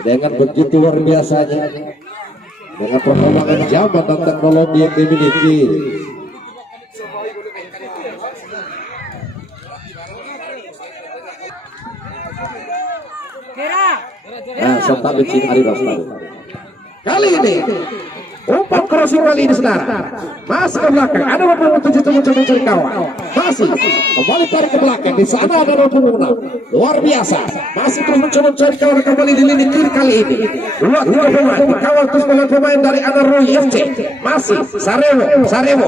dengan begitu luar biasanya, dengan perkembangan zaman dan teknologi yang dimiliki. Nah, serta Becin Ari Rostari. Kali ini umpan crossing kali ini saudara masih ke belakang, ada 27 mencoba mencari kawan, masih kembali tarik ke belakang, di sana ada 26, luar biasa, masih terus mencoba mencari kawan, kembali di lini kiri kali ini 2-3 pemain dikawal terus oleh pemain dari Anaroi FC, masih Sarewo,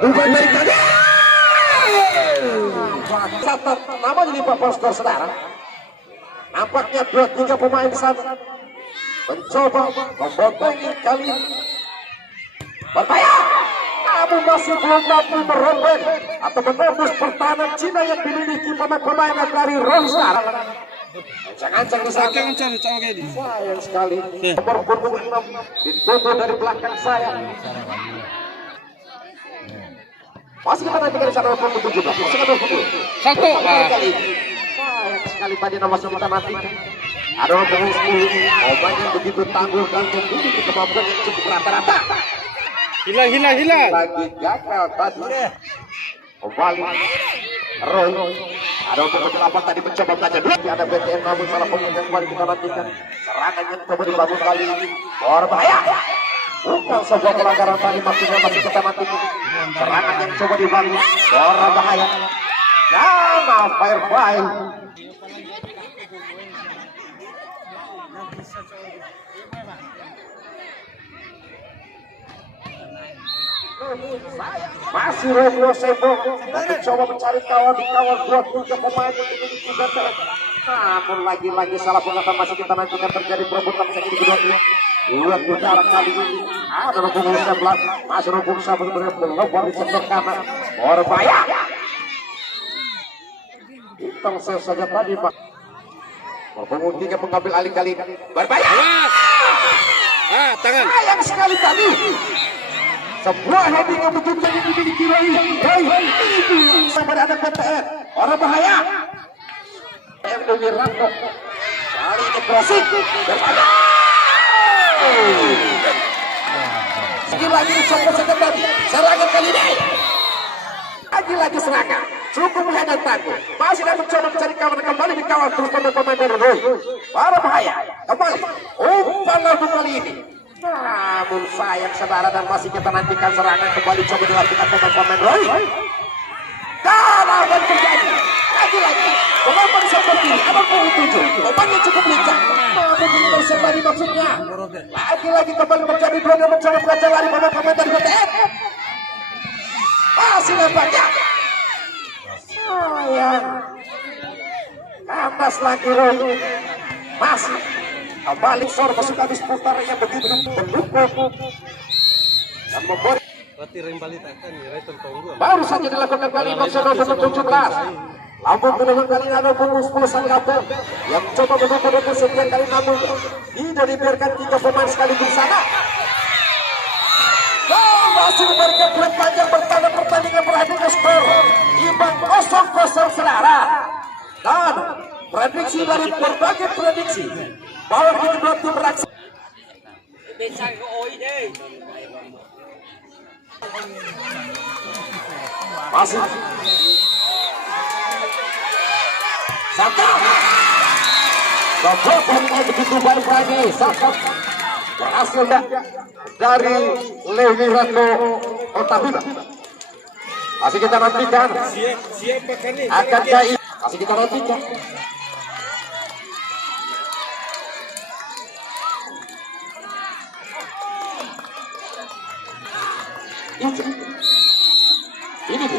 umpan dari tadi catat nama jadi papan skor saudara. Nampaknya 2-3 pemain di sana mencoba membotangi kali ini berbahaya, namun masih belum mampu merobek atau menembus pertahanan Cina yang dimiliki pemain dari Rosa. Ancang-ancang di sana. Sayang sekali. Nomor punggung 6 ditutup dari belakang saya. Masih kita nantikan di sana nomor 17. Masih nomor 10. Satu kali. Sayang sekali tadi nomor kita nantikan. Ada nomor 10. Obat yang begitu tangguh dan memiliki kemampuan yang cukup rata-rata. Hilang. Lagi gagal tadi. Kembali. Roy. Ada untuk 8 tadi mencoba belajar dulu. Ada BTN namun salah pemain yang kembali kita nantikan. Serangan yang coba dibangun kali ini. Berbahaya. Bukan sebuah pelanggaran tadi, maksudnya masih kita nantikan. Serangan yang coba dibangun. Berbahaya. Sama fair. Masih Romeo Sebo mencoba mencari kawan di kawan 23 pemain yang dimiliki BTN. Namun lagi-lagi salah pengataan masih kita nantikan terjadi perebutan segi kedua ini. Dua putaran kali ini ada Rukung 11, masih Rukung 11 sebenarnya melebur di sektor kanan. Berbahaya. Hitung saja tadi Pak. Rukung 3 mengambil alih kali ini. Berbahaya. Tangan. Sayang sekali tadi. Sebuah heading yang betul yang dimiliki Roy. Sampai ada BTN. Orang bahaya. Wiranto. Kali ini crossing. Lagi dicoba saja tadi. Serangan kali ini. Lagi serangan. Cukup menghadap tangguh. Masih ada mencoba mencari kawan kembali di kawan terus pemain dari Roy. Orang bahaya. Kembali. Umpan lalu kali ini. Namun sayang saudara dan masih kita nantikan serangan kembali coba dilakukan pemain Roy. Dan akan terjadi lagi pemain seperti ada 27 pemainnya cukup lincah namun tersembari maksudnya lagi kembali menjadi drone yang mencoba belajar lari pemain dari BTN. Masih nampaknya sayang atas lagi Roy masih kembali sor masuk habis putar yang begitu mendukung dan membuat baru saja dilakukan kali maksimal 17. Lampung kedua kali ada punggung 10 Singapura yang coba menunggu dengan sekian kali namun tidak dibiarkan 3 pemain sekaligus sana. Masih memberikan blok panjang bertanda pertandingan berakhir ke skor imbang 0-0 saudara. Dan prediksi dari berbagai prediksi bahwa kedua tim beraksi. Masih Saka Sokotan begitu baik lagi Saka berhasil dari Lewi Ratno Otahuna. Masih kita nantikan akankah ini masih kita nantikan ini bu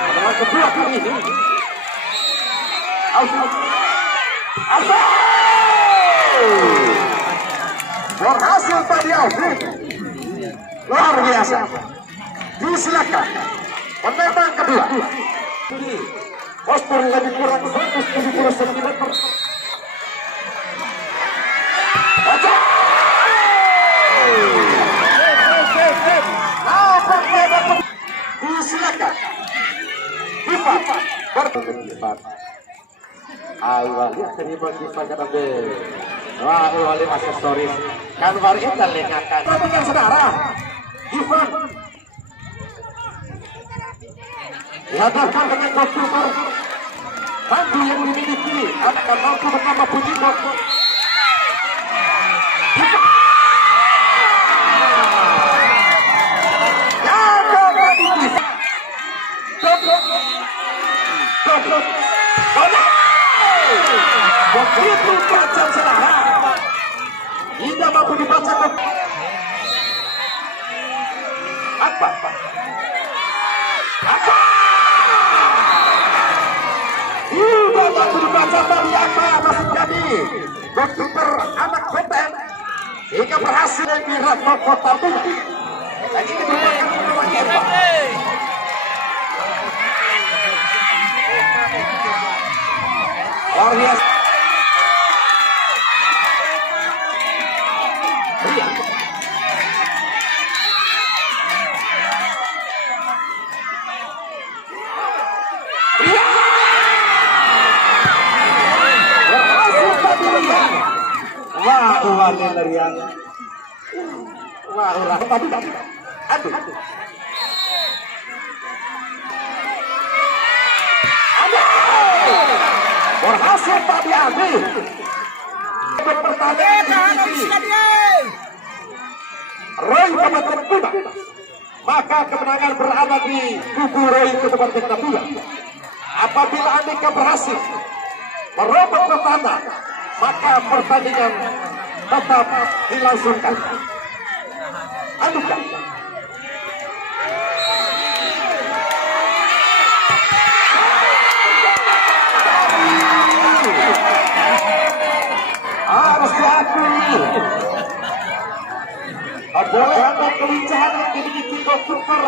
adalah kedua kali ini berhasil tadi Alvin luar biasa. Disilakan penembak kedua postur lebih kurang 170 cm. Disilakan berkegiatan. Awalnya terima kita kata be. Wah, awalnya aksesoris kan baru kita lengakan. Perhatikan saudara, Ivan dihadapkan dengan goalkeeper Pandu yang dimiliki akan mampu menambah puji gol. Begitu tajam saudara, tidak mampu dibaca. Apa? Tidak mampu dibaca dari apa masih jadi goalkeeper anak Beten hingga berhasil mengirat kota Tuhan. Dan ini merupakan peluang hebat. Luar biasa. Wah, uangnya larian. Wah, ulah tadi. Aduh. Berhasil tak diambil. Pertandingan Roy Kabupaten Tuban. Maka kemenangan berada di kubu Roy Kabupaten Tuban. Apabila Andika berhasil merobek pertanda, maka pertandingan tetap dilangsungkan. Andika. Harus diakui. Boleh ada kelincahan yang dimiliki goalkeeper